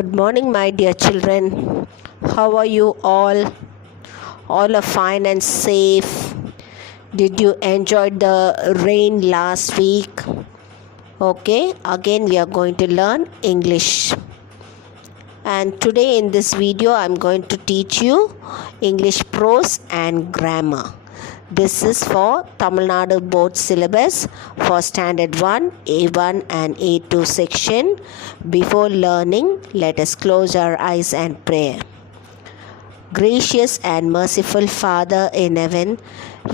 Good morning, my dear children. How are you all? All are fine and safe. Did you enjoy the rain last week? Okay, again we are going to learn English. And today in this video, I'm going to teach you English prose and grammar. This is for Tamil Nadu board syllabus for standard 1, A1 and A2 section. Before learning, let us close our eyes and pray. Gracious and merciful Father in heaven,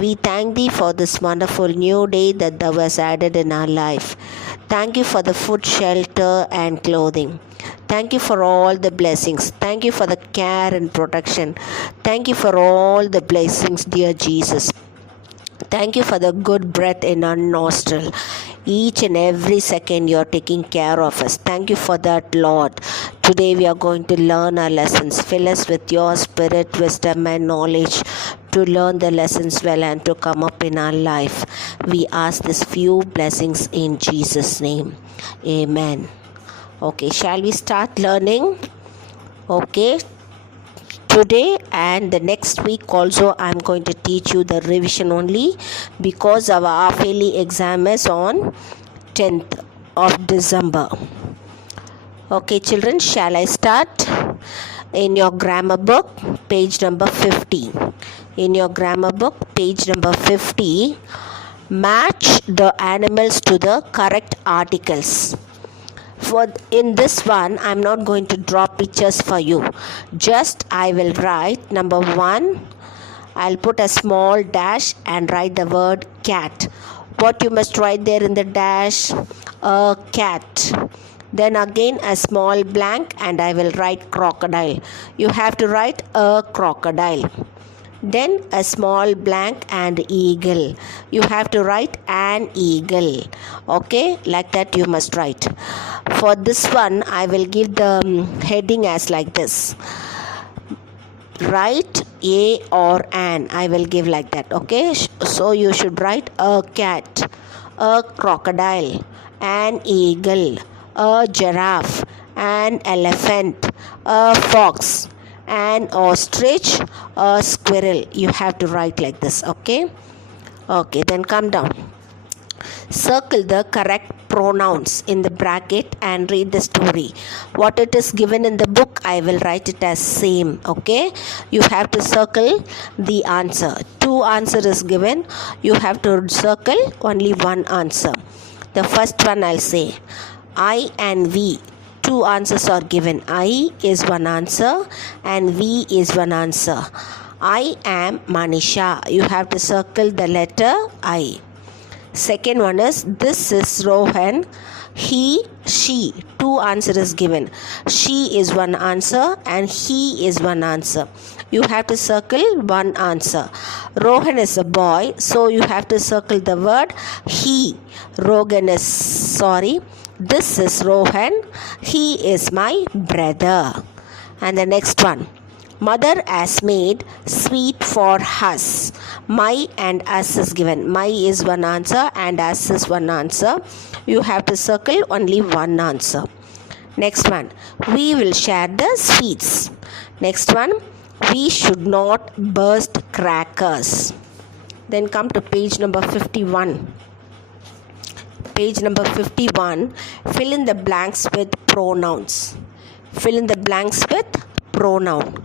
we thank Thee for this wonderful new day that Thou hast added in our life. Thank You for the food, shelter and clothing. Thank You for all the blessings. Thank You for the care and protection. Thank You for all the blessings, dear Jesus. Thank You for the good breath in our nostril. Each and every second you are taking care of us. Thank You for that, Lord. Today we are going to learn our lessons. Fill us with Your spirit, wisdom and knowledge to learn the lessons well and to come up in our life. We ask these few blessings in Jesus' name. Amen. Okay, shall we start learning? Okay. Today and the next week also I'm going to teach you the revision only because our half-yearly exam is on 10th of December. Okay children, shall I start? In your grammar book, page number 50. In your grammar book, page number 50, match the animals to the correct articles. In this one, I'm not going to draw pictures for you. Just I will write number 1. I'll put a small dash and write the word cat. What you must write there in the dash? A cat. Then again a small blank and I will write crocodile. You have to write a crocodile. Then a small blank and eagle. You have to write an eagle. Okay, like that you must write. For this one, I will give the heading as like this. Write a or an. I will give like that. Okay, so you should write a cat, a crocodile, an eagle, a giraffe, an elephant, a fox, an ostrich, a squirrel. You have to write like this. Okay, then come down. Circle the correct pronouns in the bracket and read the story. What it is given in the book, I will write it as same. Okay, you have to circle the answer. 2 answer is given. You have to circle only 1 answer. The first one I'll say I and we. 2 answers are given. I is 1 answer and we is 1 answer. I am Manisha. You have to circle the letter I. Second one is this is Rohan. He, she. 2 answer is given. She is 1 answer and he is 1 answer. You have to circle 1 answer. Rohan is a boy, so you have to circle the word he. This is Rohan. He is my brother. And the next one. Mother has made sweet for us. My and us is given. My is 1 answer and us is 1 answer. You have to circle only 1 answer. Next one. We will share the sweets. Next one. We should not burst crackers. Then come to page number 51. Page number 51. Fill in the blanks with pronouns. Fill in the blanks with pronoun.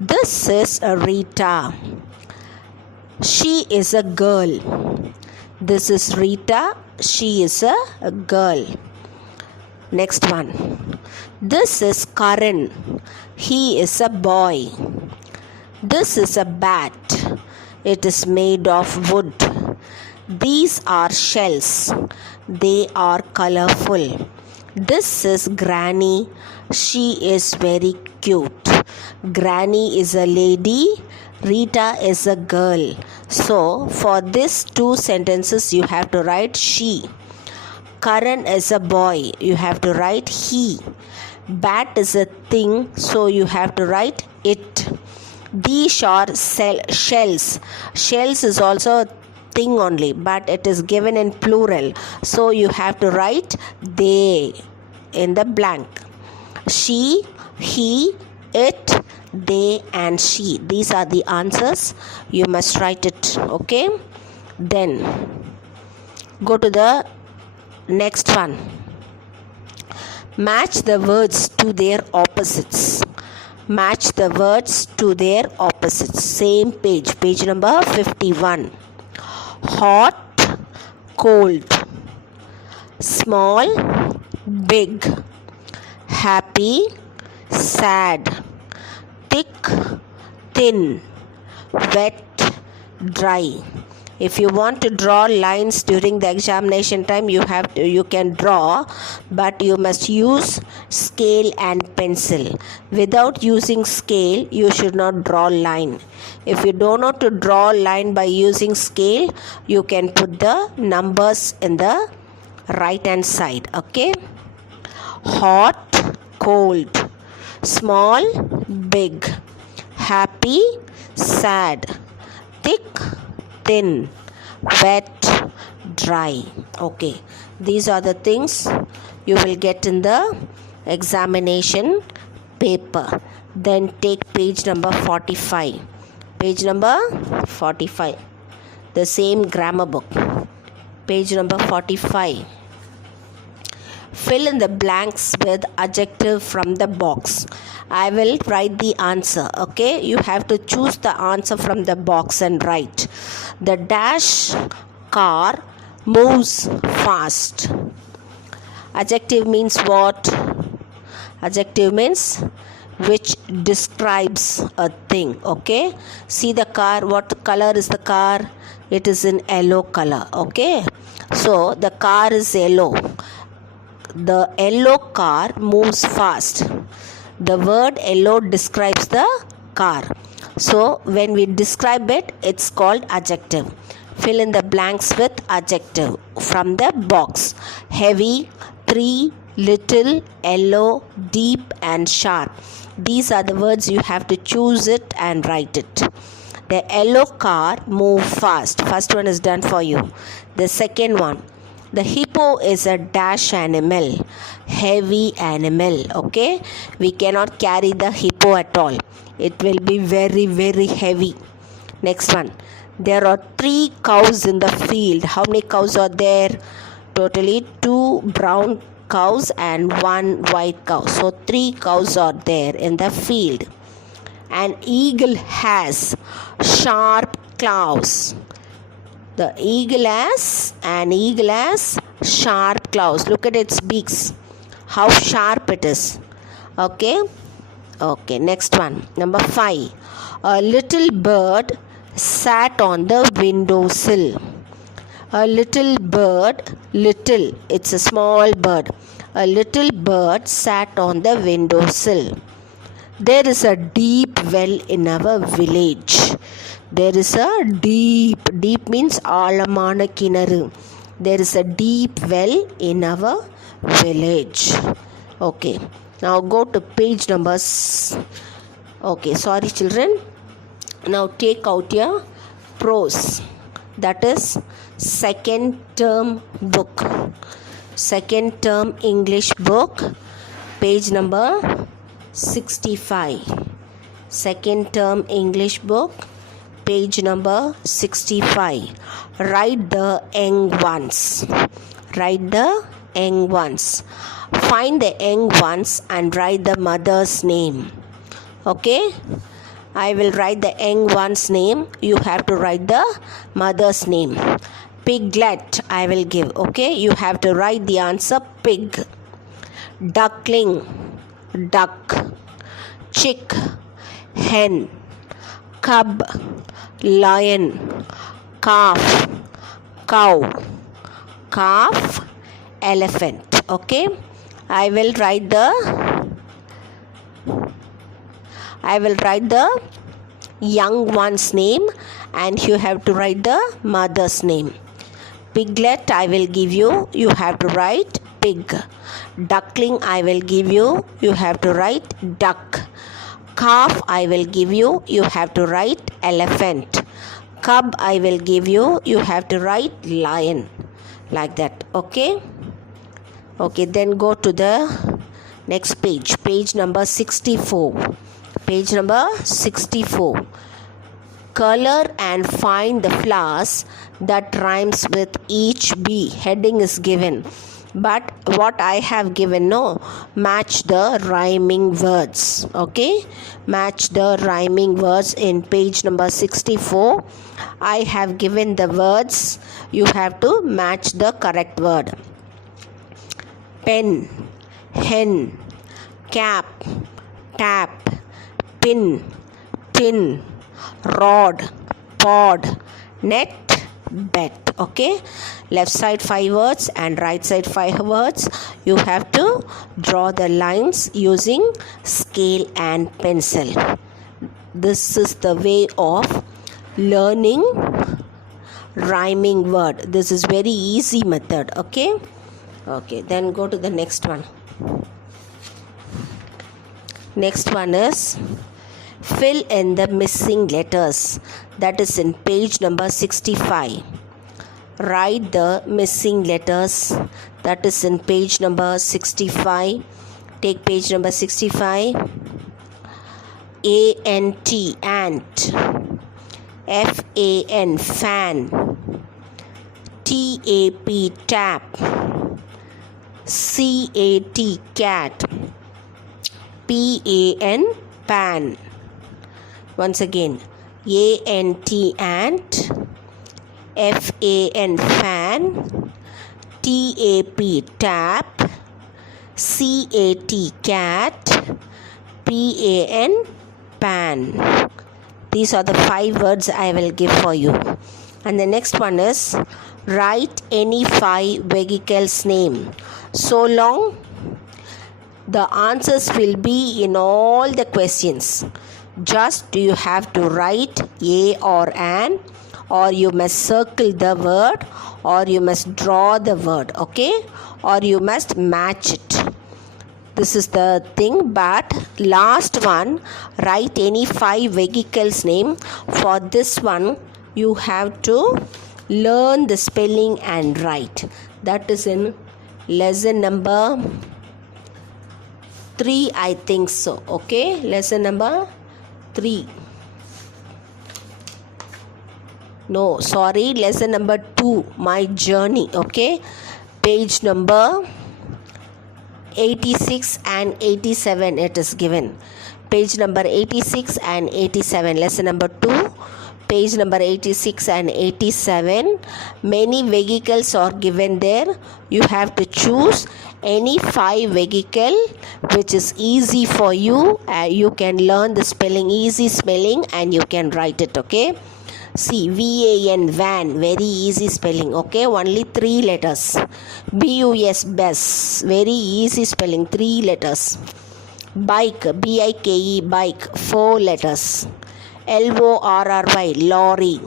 This is a Rita. She is a girl. This is Rita. She is a girl. Next one. This is Karan. He is a boy. This is a bat. It is made of wood. These are shells. They are colorful. This is Granny. She is very cute. Granny is a lady. Rita is a girl. So, for these 2 sentences, you have to write she. Karan is a boy. You have to write he. Bat is a thing. So, you have to write it. These are shells. Shells is also a thing only, but it is given in plural. So, you have to write they in the blank. She he, it, they and she. These are the answers. You must write it. Okay. Then go to the next one. Match the words to their opposites. Match the words to their opposites. Same page. Page number 51. Hot, cold. Small, big. Happy, sad. Thick, thin. Wet, dry. If you want to draw lines during the examination time, you can draw, but you must use scale and pencil. Without using scale, you should not draw line. If you don't know to draw line by using scale, you can put the numbers in the right hand side. Okay. Hot, cold. Small, big. Happy, sad. Thick, thin. Wet, dry. Okay, these are the things you will get in the examination paper. Then take page number 45. Page number 45. The same grammar book. Page number 45. Fill in the blanks with adjective from the box. I will write the answer. Okay, you have to choose the answer from the box and write. The dash car moves fast. Adjective means what? Adjective means which describes a thing. Okay, see the car. What color is the car? It is in yellow color. Okay, so the car is yellow. The yellow car moves fast. The word yellow describes the car. So when we describe it, it's called adjective. Fill in the blanks with adjective from the box. Heavy, 3, little, yellow, deep and sharp. These are the words. You have to choose it and write it. The yellow car moves fast. First one is done for you. The second one. The hippo is a dash animal, heavy animal. Okay, we cannot carry the hippo at all. It will be very, very heavy. Next one. There are 3 cows in the field. How many cows are there? Totally 2 brown cows and 1 white cow. So 3 cows are there in the field. An eagle has sharp claws. The eagle has sharp claws. Look at its beaks. How sharp it is. Okay. Okay. Next one. Number 5. A little bird sat on the windowsill. A little bird. Little. It's a small bird. A little bird sat on the windowsill. There is a deep well in our village. There is a deep means ஆழமான கிணறு. There is a deep well in our village. Okay, now go to page numbers. Okay, sorry children. Now take out your prose. That is second term book. Second term English book. Page number 65. Second term English book. Page number 65. Write the young ones. Write the young ones. Find the young ones and write the mother's name. Okay, I will write the young one's name. You have to write the mother's name. Piglet I will give. Okay, you have to write the answer pig. Duckling, duck. Chick, hen. Cub, lion. Calf, cow. Calf, elephant. Okay, I will write the young one's name and you have to write the mother's name. Piglet I will give you. You have to write pig. Duckling I will give you. You have to write duck. Calf I will give you. You have to write elephant. Cub I will give you. You have to write lion. Like that. Okay. Okay, then go to the Next page, page number 64. Page number 64. Color and find the flowers that rhymes with each bee. Heading is given. But what I have given, no, match the rhyming words. Okay, match the rhyming words in page number 64. I have given the words. You have to match the correct word. Pen, hen, cap, tap, pin, tin, rod, pod, net, bet. Okay, left side 5 words and right side 5 words. You have to draw the lines using scale and pencil. This is the way of learning rhyming word. This is very easy method. Okay, then go to the next one. Next one is fill in the missing letters. That is in page number 65. Write the missing letters. That is in page number 65. Take page number 65. A-N-T, ant. F-A-N, fan. T-A-P, tap. C-A-T, cat. P-A-N, pan. Once again, A-N-T, ant. F-A-N, fan. T-A-P, tap. C-A-T, cat. P-A-N, pan. These are the 5 words I will give for you. And the next one is write any 5 vehicles name. So long, the answers will be in all the questions. Just you have to write a or an, or you must circle the word, or you must draw the word, okay, or you must match it. This is the thing. But last one, write any 5 vehicles name. For this one, you have to learn the spelling and write. That is in lesson number 3, I think so. Okay, lesson number 3. No, sorry, lesson number 2, my journey. Okay, page number 86 and 87 it is given. Page number 86 and 87, lesson number 2, page number 86 and 87. Many vehicles are given there. You have to choose any 5 vehicle which is easy for you. You can learn the spelling, easy spelling, and you can write it. Okay, see, V-A-N, van, very easy spelling. Okay, only 3 letters. B-U-S, bus, very easy spelling, 3 letters. Bike, B-I-K-E, bike, 4 letters. L-O-R-R-Y, lorry,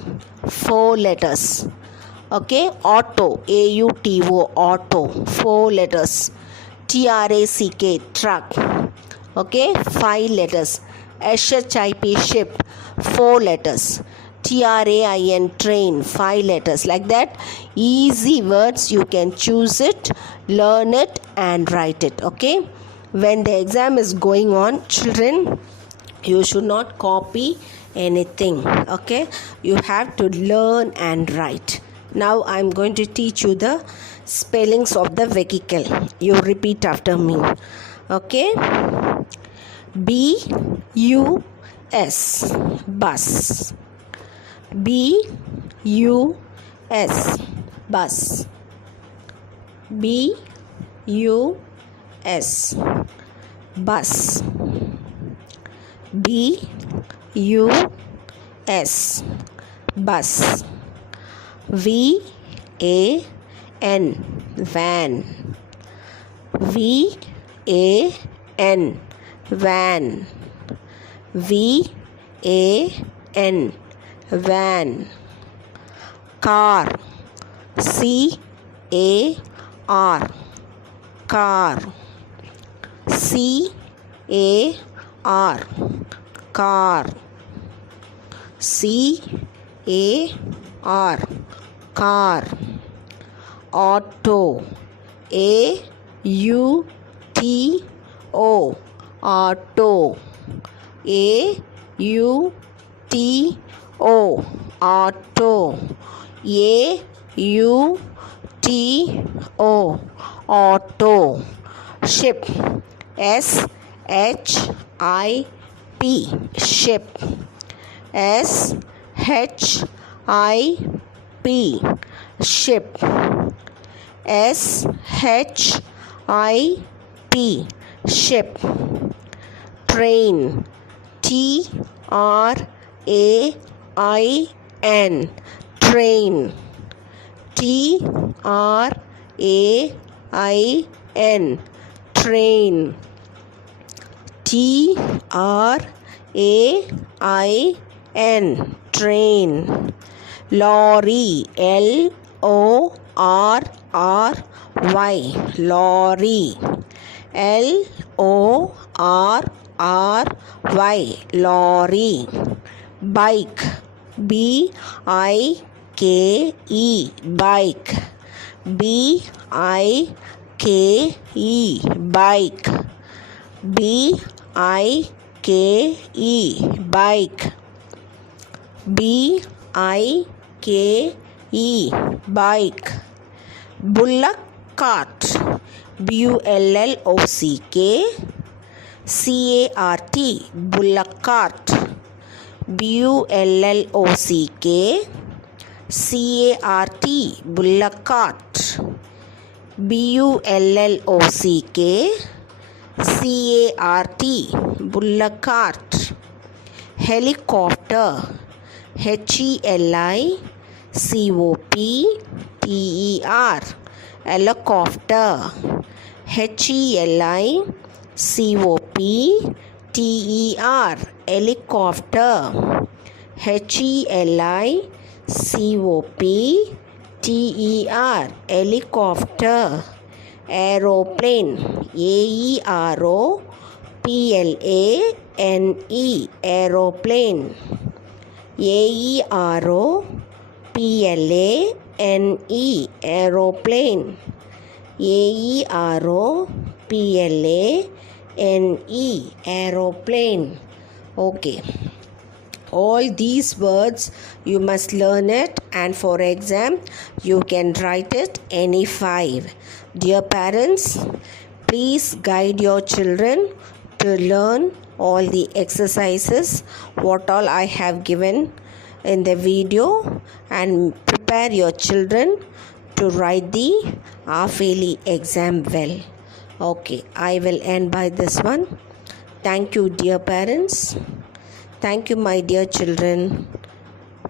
4 letters. Okay, auto, A-U-T-O, auto, 4 letters. T-R-A-C-K, truck, okay, 5 letters. S-H-I-P, ship, 4 letters. T-R-A-I-N, train, 5 letters. Like that, easy words, you can choose it, learn it, and write it. Okay, when the exam is going on, children, you should not copy anything. Okay, you have to learn and write. Now I am going to teach you the spellings of the vehicle. You repeat after me. Okay, B-U-S, bus. B-U-S, bus. B-U-S, bus. B-U-S, bus. V-A-N, van. V-A-N, van. V-A-N, van. Car, C-A-R, car. C-A-R, car. C-A-R, car. Auto, A-U-T-O, O, auto. A U T O, auto. A U T O, auto. Ship. S H I P, ship. S H I P, ship. S H I P, ship. Train. T R A I N, train. T R A I N, train. T R A I N, train. Lorry. L O R R Y, lorry. L O R R Y, lorry. Bike. B I K E, bike. B I K E, bike. B I K E, bike. B I K E, bike. Bullock cart. B-U-L-L-O-C-K C-A-R-T, bullock cart. B-U-L-L-O-C-K C-A-R-T, bullock cart. B-U-L-L-O-C-K C-A-R-T, bullock cart. Helicopter. H-E-L-I-C-O-P-T-E-R, helicopter. H-E-L-I-C-O-P-T-E-R, helicopter. H-E-L-I-C-O-P-T-E-R, helicopter. Aeroplane. A-E-R-O-P-L-A-N-E, aeroplane. A-E-R-O-P-L-A-N-E, aeroplane. A-E-R-O-P-L-A-N-E, aeroplane. Okay. All these words you must learn it, and for exam you can write it any 5. Dear parents, please guide your children to learn all the exercises what all I have given in the video, and prepare your children to write the half-yearly exam well. Okay, I will end by this one. Thank you, dear parents. Thank you, my dear children.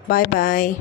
Bye bye.